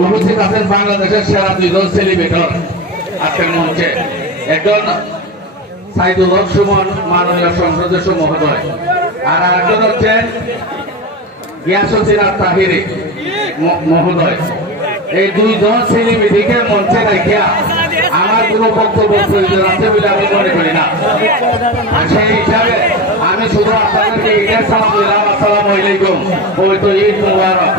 উপস্থিত আছেন বাংলাদেশের সেরা দুইজন সেলিব্রেটর আজকের মঞ্চে, একজন সাইদুল হক সুমন মাননীয় সংসদ সদস্য মহোদয়, আর আরেকজন হচ্ছেন গিয়াসুদ্দিন তাহিরি মহোদয়। এই দুইজন সেলিব্রিটিকে মঞ্চে রাখিয়া আমার কোন বক্তব্য প্রয়োজন আছে বলে আমি মনে করি না। সেই হিসাবে আমি শুধু আপনাদেরকে ঈদের সালাম দিলাম, আসসালামু আলাইকুম, পবিত্র ঈদ মুবারক।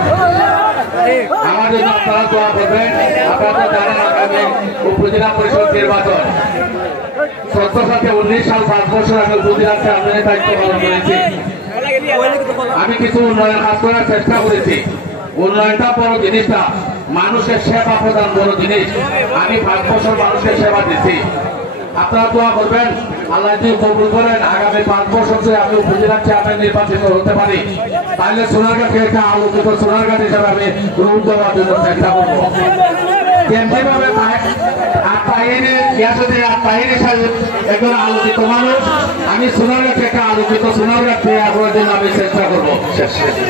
আমার জন্য আপনারা দোয়া করবেন। আপনারা জানেন আগামী উপজেলা পরিষদ নির্বাচন 19 সাল 5 বছর আগে উপজেলা চেয়ারম্যানের দায়িত্ব পালন করেছি। আমি কিছু উন্নয়ন কাজ করার চেষ্টা করেছি। উন্নয়নটা বড় জিনিস না, মানুষের সেবা প্রদান বড় জিনিস। আমি 5 বছর মানুষের সেবা দিচ্ছি। আপনারা দোয়া করবেন, আল্লাহ যদি কবুল করেন আগামী 5 বছর যদি আমি উপজেলা চেয়ারম্যান নির্বাচিত হতে পারি, তাহলে সোনারগাঁকে একটা আলোকিত সোনারগাঁ হিসাবে আমি রূপ দেওয়ার জন্য চেষ্টা করবো। যেমনিভাবে একজন আলোকিত মানুষ, আমি সোনারগাঁকে একটা আলোকিত সোনারগাঁ তৈরি করার জন্য আমি চেষ্টা করবো।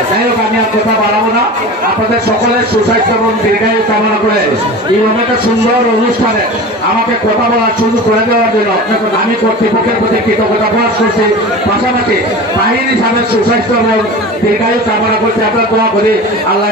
যাই হোক, আমি আর কথা বাড়াবো না। আপনাদের সকলের সুস্বাস্থ্য এবং দীর্ঘায়ু কামনা করে এইভাবে একটা সুন্দর অনুষ্ঠানে আমাকে কথা বলার সুযোগ করে দেওয়ার জন্য আমি কর্তৃপক্ষের প্রতি কৃতজ্ঞতা প্রকাশ করছি। পাশাপাশি বাহিনী সাহেবের সুস্বাস্থ্য এবং দীর্ঘায়ু কামনা করছি। আপনারা দোয়া করি আল্লাহ